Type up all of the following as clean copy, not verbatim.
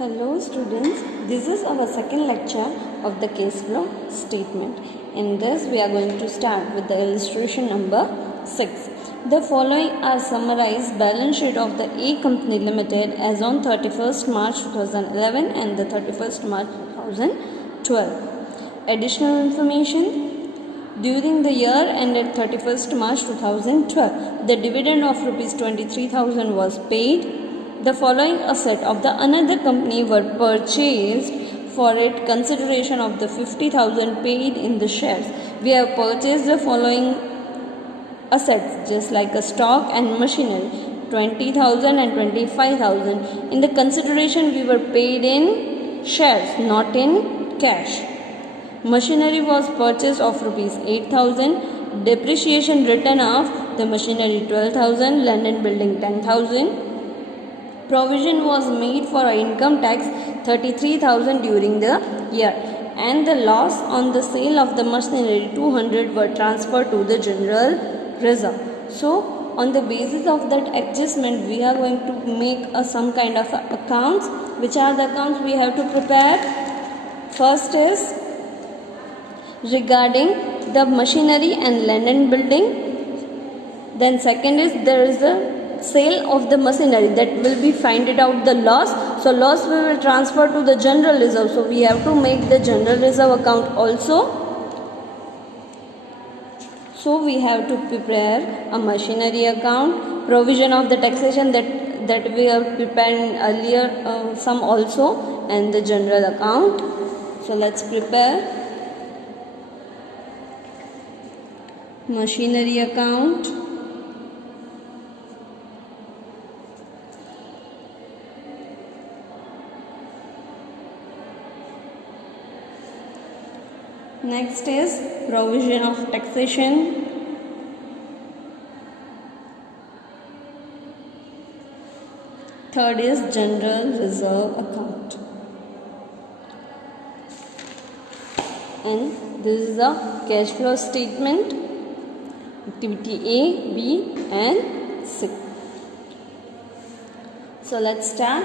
Hello students, this is our second lecture of the case flow statement. In this we are going to start with the illustration number 6. The following are summarized balance sheet of the A Company Limited as on 31st March 2011 and the 31st March 2012. Additional information. During the year ended 31st March 2012, the dividend of Rs 23,000 was paid. The following asset of the another company were purchased for it consideration of the 50,000 paid in the shares. We have purchased the following assets just like a stock and machinery, 20,000 and 25,000. In the consideration we were paid in shares, not in cash. Machinery was purchased of Rs 8,000. Depreciation written off the machinery 12,000. Land and building 10,000. Provision was made for income tax 33,000 during the year, and the loss on the sale of the machinery 200 were transferred to the general reserve. So on the basis of that adjustment we are going to make some kind of accounts. Which are the accounts we have to prepare? First is regarding the machinery and land and building. Then second is there is the sale of the machinery, that will be find it out the loss. So loss we will transfer to the general reserve. So we have to make the general reserve account also. So we have to prepare a machinery account. Provision of the taxation that we have prepared in earlier sum also, and the general account. So let's prepare machinery account. Next is provision of taxation. Third is general reserve account. And this is the cash flow statement. Activity A, B and C. So let's start.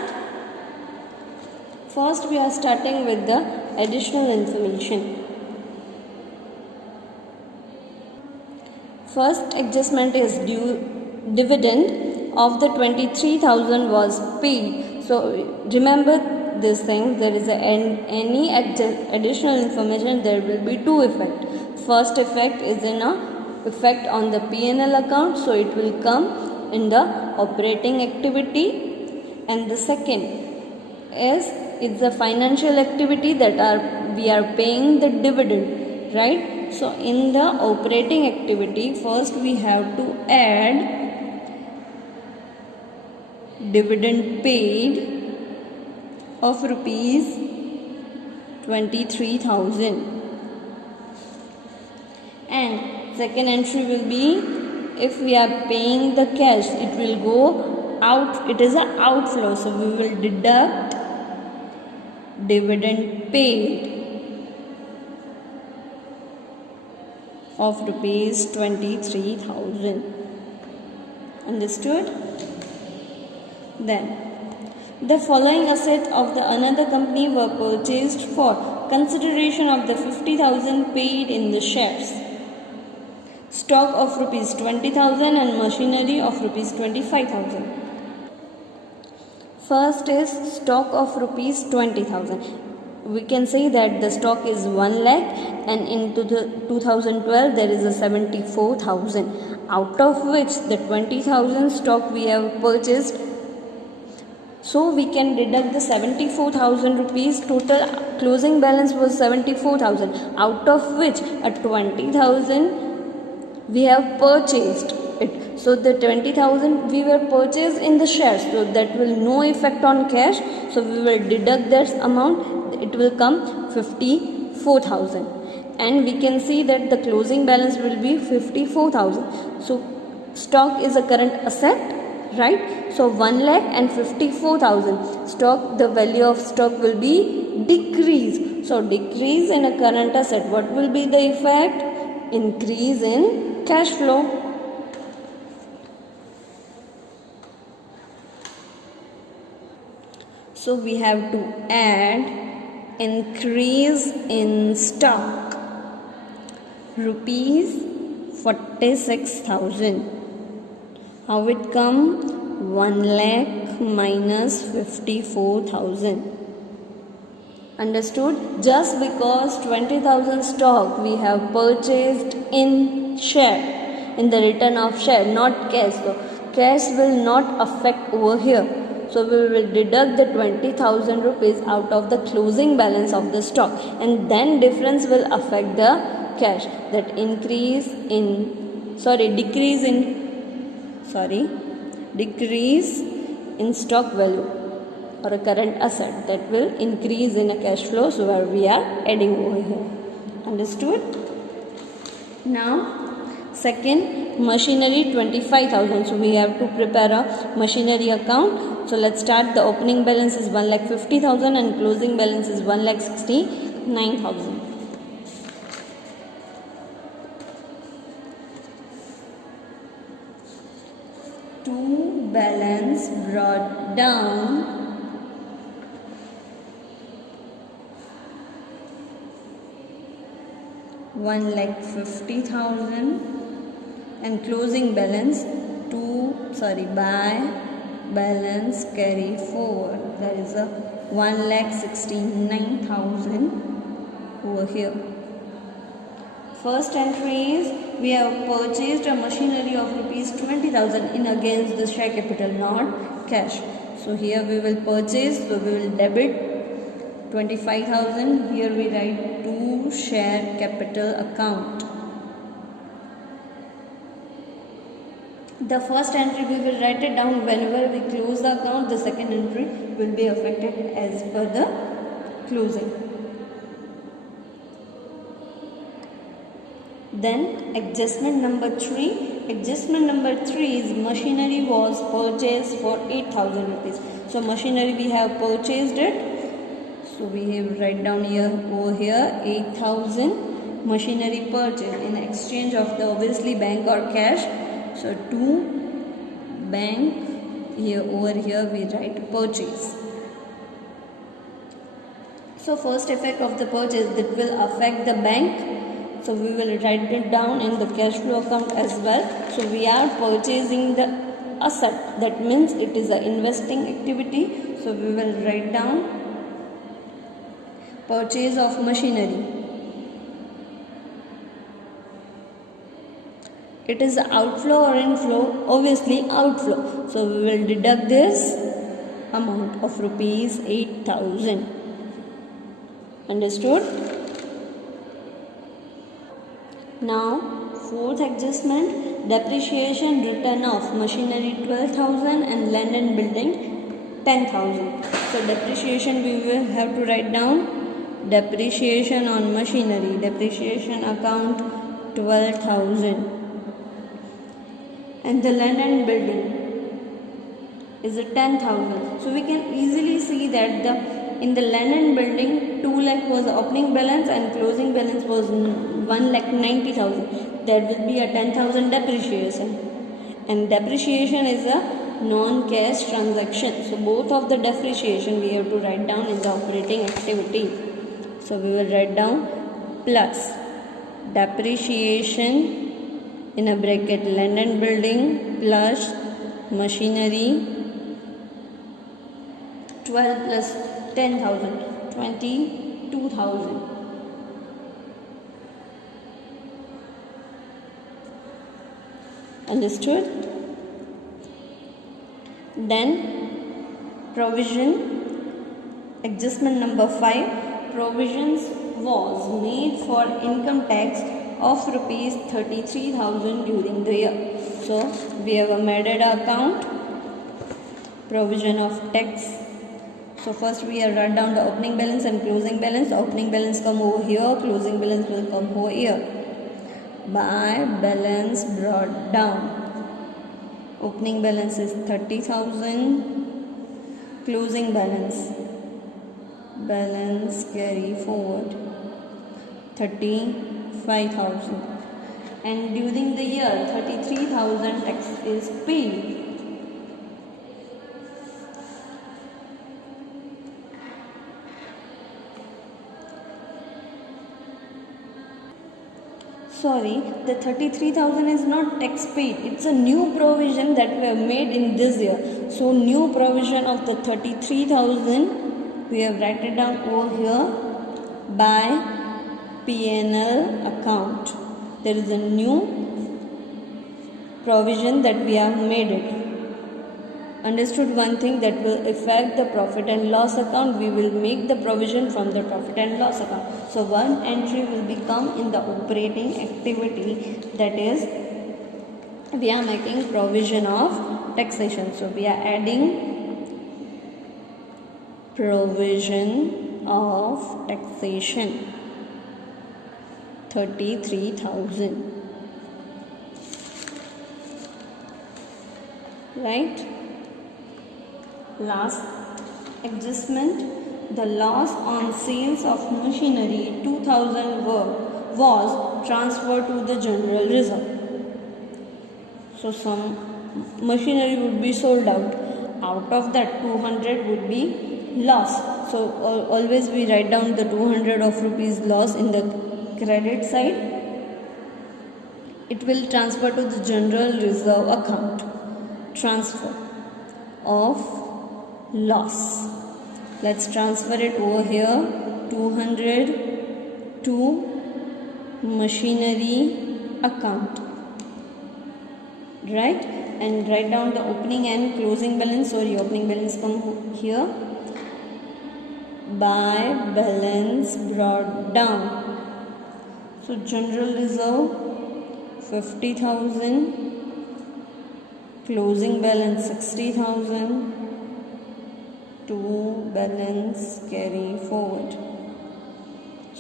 First we are starting with the additional information. First adjustment is dividend of the 23,000 was paid. So remember this thing, there is any additional information, there will be two effects. First effect is effect on the P&L account, so it will come in the operating activity, and the second is it's a financial activity that we are paying the dividend, right? So in the operating activity, first we have to add dividend paid of Rs 23,000, and second entry will be, if we are paying the cash, it will go out, it is an outflow, so we will deduct dividend paid of Rs 23,000. Understood? Then the following asset of the another company were purchased for consideration of the 50,000 paid in the shares. Stock of Rs 20,000 and machinery of Rs 25,000. First is stock of Rs 20,000. We can say that the stock is 1 lakh, and in 2012 there is a 74,000, out of which the 20,000 stock we have purchased. So we can deduct the 74,000 rupees. Total closing balance was 74,000, out of which a 20,000 we have purchased it. So the 20,000 we were purchased in the shares, so that will no effect on cash. So we will deduct that amount. It will come 54,000, and we can see that the closing balance will be 54,000. So stock is a current asset, right? So 1 lakh and 54,000 stock, the value of stock will be decrease. So decrease in a current asset, what will be the effect? Increase in cash flow. So we have to add increase in stock, rupees 46,000. How it come? 1 lakh minus 54,000. Understood? Just because 20,000 stock we have purchased in share, in the return of share, not cash. So cash will not affect over here. So we will deduct the 20,000 rupees out of the closing balance of the stock, and then difference will affect the cash. That decrease in stock value or a current asset, that will increase in a cash flow, so where we are adding over here. Understood? Now second, machinery 25,000. So we have to prepare a machinery account. So let's start. The opening balance is 1,50,000 and closing balance is 1,69,000. To balance brought down, $1,50,000 and closing balance by balance carry forward, that is a 1,69,000 over here. First entry is we have purchased a machinery of rupees 20,000 in against the share capital, not cash. So here we will purchase, so we will debit 25,000. Here we write to share capital account. The first entry we will write it down whenever we close the account. The second entry will be affected as per the closing. Then adjustment number 3. Adjustment number 3 is machinery was purchased for 8,000 rupees. So machinery we have purchased it. So we have write down here over here 8,000 machinery purchase in exchange of the obviously bank or cash. So to bank, here over here we write purchase. So first effect of the purchase, that will affect the bank. So we will write it down in the cash flow account as well. So we are purchasing the asset, that means it is an investing activity. So we will write down purchase of machinery. It is outflow or inflow? Obviously outflow. So we will deduct this amount of rupees 8,000. Understood? Now fourth adjustment, depreciation return of machinery 12,000 and land and building 10,000. So depreciation we will have to write down depreciation on machinery, depreciation account 12,000, and the land and building is 10,000. So we can easily see that in the land and building 2 lakh was the opening balance and closing balance was 1,90,000. That will be a 10,000 depreciation, and depreciation is a non-cash transaction. So both of the depreciation we have to write down in the operating activity. So we will write down plus depreciation in a bracket land and building plus machinery 12 plus 10,000, 22,000. Understood? Then provision, adjustment number 5, provisions was made for income tax of rupees 33,000 during the year. So we have made an account provision of tax. So first we have write down the opening balance and closing balance. The opening balance come over here, closing balance will come over here. By balance brought down, opening balance is 30,000, closing balance carry forward 35,000, and during the year 33,000 tax is paid. sorry, the 33,000 is not tax paid. It's a new provision that we have made in this year. So new provision of the 33,000, we have write it down over here by P&L account. There is a new provision that we have made it. Understood one thing that will affect the profit and loss account, we will make the provision from the profit and loss account. So one entry will become in the operating activity, that is we are making provision of taxation. So we are adding provision of taxation 33,000, right? Last adjustment, the loss on sales of machinery 2000 was transferred to the general reserve. So some machinery would be sold out of that 200 would be loss. So always we write down the 200 of rupees loss in the credit side. It will transfer to the general reserve account. Transfer of loss. Let's transfer it over here. 200 to machinery account, right? And write down the opening and closing balance. Sorry, opening balance come here. By balance brought down. So general reserve 50,000, closing balance 60,000, to balance carry forward,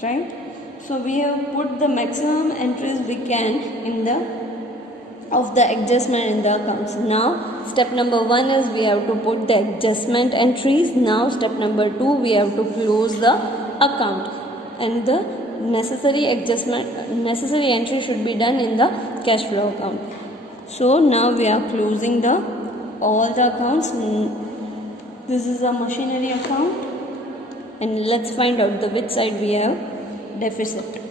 right? So we have put the maximum entries we can in the of the adjustment in the accounts. Now step number 1 is we have to put the adjustment entries. Now step number 2, we have to close the account, and the necessary entry should be done in the cash flow account. So now we are closing all the accounts. This is a machinery account, and let's find out the which side we have deficit.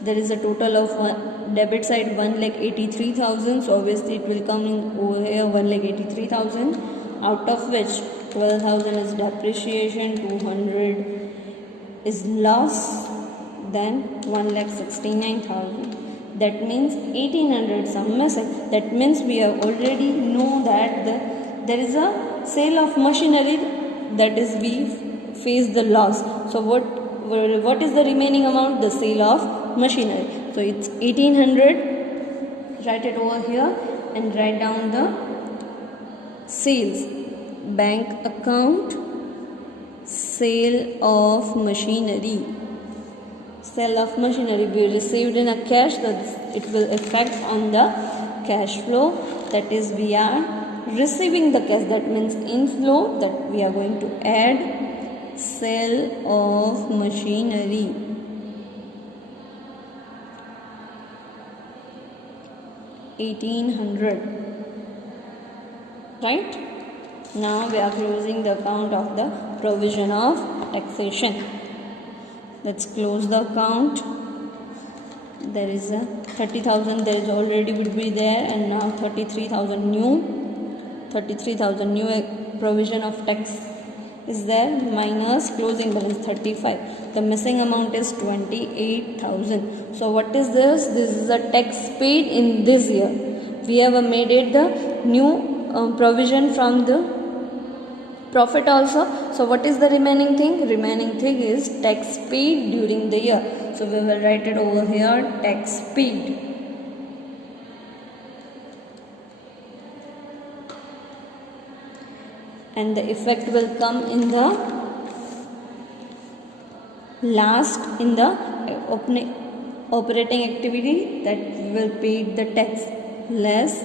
There is a total of debit side 1,83,000, so obviously it will come in over here 1,83,000. Out of which 12,000 is depreciation, 200 is loss, then 1,69,000. That means 1,800 some missing. That means we have already know that there is a sale of machinery, that is we face the loss. So what is the remaining amount? The sale of machinery. So it's 1,800. Write it over here and write down the sales. Bank account, sale of machinery. Sale of machinery we received in a cash, that it will affect on the cash flow. That is we are receiving the cash, that means inflow, that we are going to add sale of machinery. 1,800, right? Now we are closing the account of the provision of taxation. Let's close the account. There is a 30,000, there is already would be there, and now 33,000 new provision of tax is there, minus closing balance 35. The missing amount is 28,000. So what is this? This is a tax paid in this year. We have made it the new provision from the profit also. So what is the remaining thing? Remaining thing is tax paid during the year. So we will write it over here, tax paid. And the effect will come in the last in the operating activity, that we will pay the tax less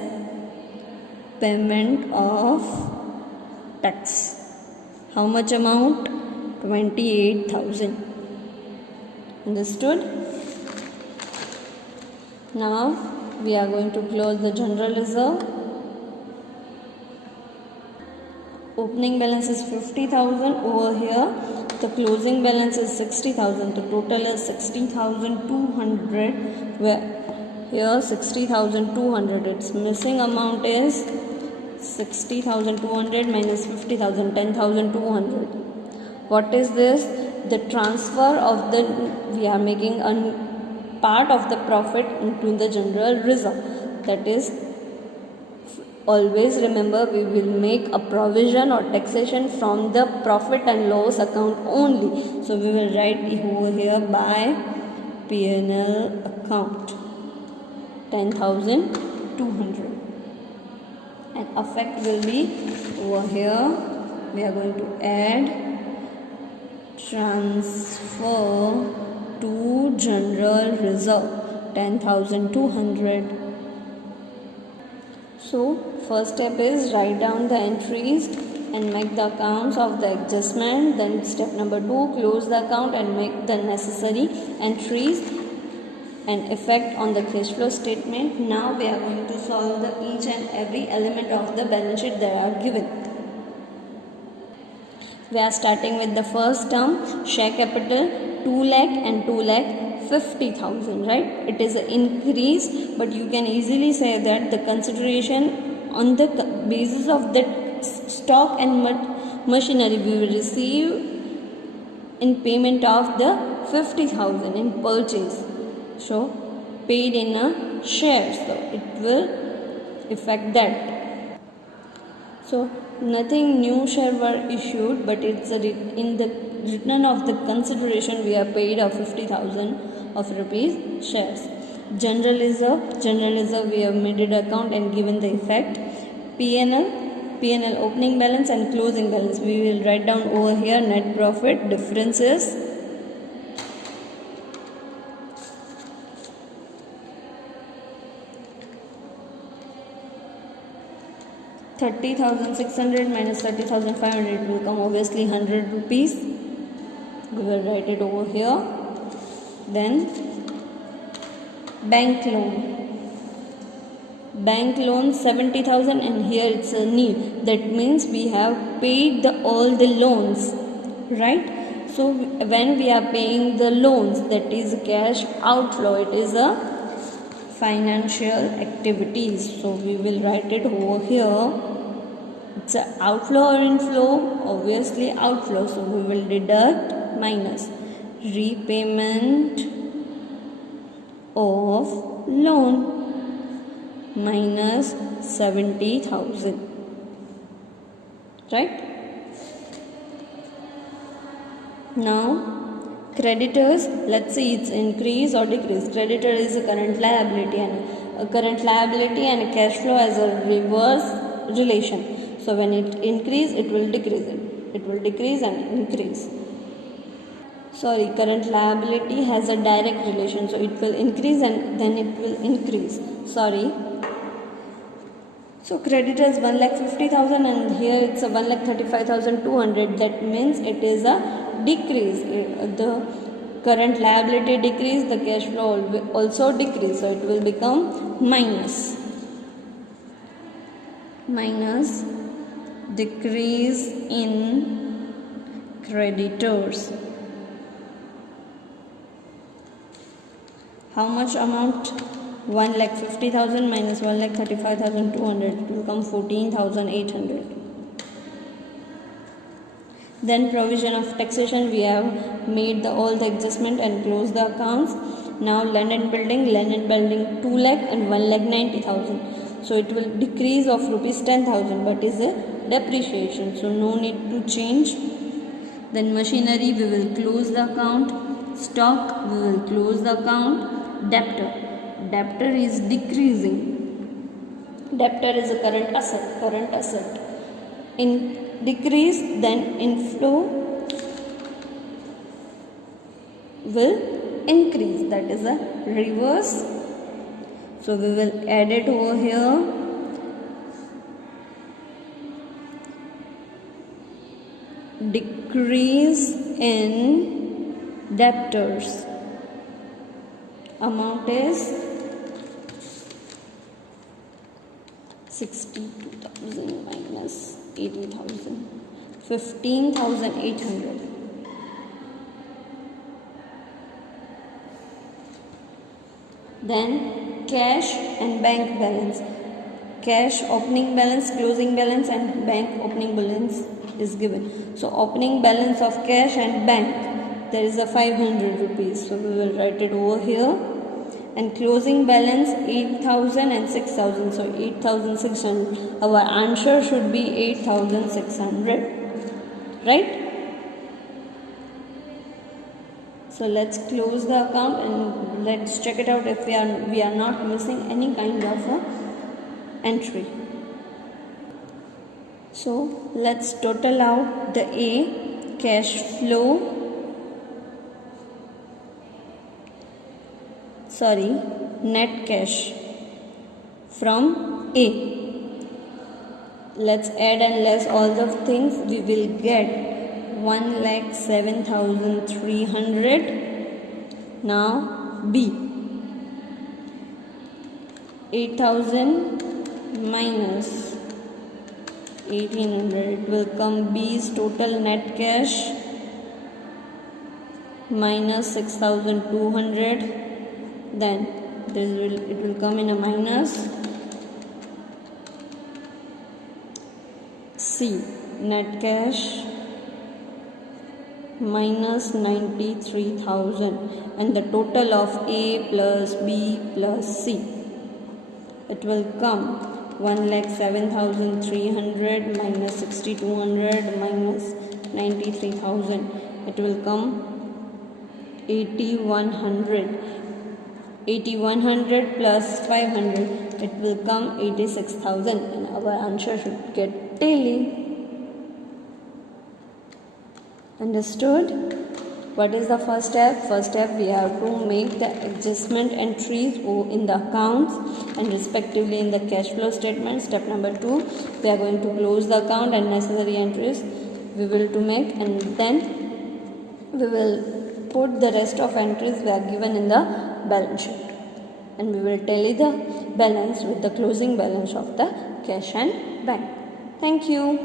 payment of tax. How much amount? 28,000. Understood? Now we are going to close the general reserve. Opening balance is 50,000 over here. The closing balance is 60,000. The total is 60,200. Where here 60,200. Its missing amount is 60,200 minus 50,000, 10,200. What is this? The transfer of the, we are making a part of the profit into the general reserve. That is, always remember, we will make a provision or taxation from the profit and loss account only. So we will write over here by P&L account 10,200. And effect will be over here. We are going to add transfer to general reserve 10,200. So first step is write down the entries and make the accounts of the adjustment. Then step number 2, close the account and make the necessary entries and effect on the cash flow statement. Now we are going to solve each and every element of the balance sheet that are given. We are starting with the first term, share capital 2 lakh and 2 lakh 50,000, right? It is an increase, but you can easily say that the consideration on the basis of the stock and machinery we will receive in payment of the 50,000 in purchase. So paid in a share, so it will affect that. So nothing new share were issued, but it's in the return of the consideration we are paid of 50,000 of rupees shares. General reserve we have made it account and given the effect. P&L opening balance and closing balance we will write down over here. Net profit difference is 30,600 minus 30,500 will come obviously 100 rupees. We will write it over here. Then bank loan 70,000 and here it's a nil. That means we have paid all the loans, right? So when we are paying the loans, that is cash outflow, it is a financial activities. So we will write it over here. It's an outflow or inflow, obviously outflow. So we will deduct minus repayment of loan minus 70,000, right? Now creditors, let's see it's increase or decrease. Creditor is a current liability and a cash flow as a reverse relation. So when it increase, it will decrease. It will decrease and increase. Current liability has a direct relation, so it will increase and then it will increase. So creditors 1,50,000 and here it's a 1,35,200. That means it is a decrease. The current liability decrease, the cash flow will also decrease. So it will become minus decrease in creditors. How much amount? 1,50,000 minus 1,35,200. It will come 14,800. Then provision of taxation, we have made all the adjustment and closed the accounts. Now land and building 2 lakh and 1,90,000. So it will decrease of rupees 10,000, but is a depreciation, so no need to change. Then machinery, we will close the account. Stock, we will close the account. Debtor is decreasing. Debtor is a current asset. In decrease, then inflow will increase, that is a reverse. So we will add it over here. Decrease in debtors. Amount is 62,000 minus 80,000, 15,800. Then cash and bank balance. Cash opening balance, closing balance, and bank opening balance is given. So opening balance of cash and bank, there is a 500 rupees. So we will write it over here. And closing balance 8,000 and 6,000. So 8,600. Our answer should be 8,600. Right? So let's close the account and let's check it out if we are not missing any kind of a entry. So let's total out the A cash flow. Net cash from A. Let's add and less all the things. We will get 1,07,300. Now B. 8,000 minus 1,800. It will come B's total net cash minus 6,200. Then it will come in a minus. C net cash minus 93,000, and the total of A plus B plus C, it will come 1,07,300 minus 6,200 minus 93,000. It will come 8,100. 8,100 plus 500, it will come 86,000, and our answer should get daily. Understood? What is the first step? First step, we have to make the adjustment entries in the accounts and respectively in the cash flow statement. Step number 2, we are going to close the account and necessary entries we will to make, and then we will put the rest of entries we are given in the balance sheet, and we will tally the balance with the closing balance of the cash and bank. Thank you.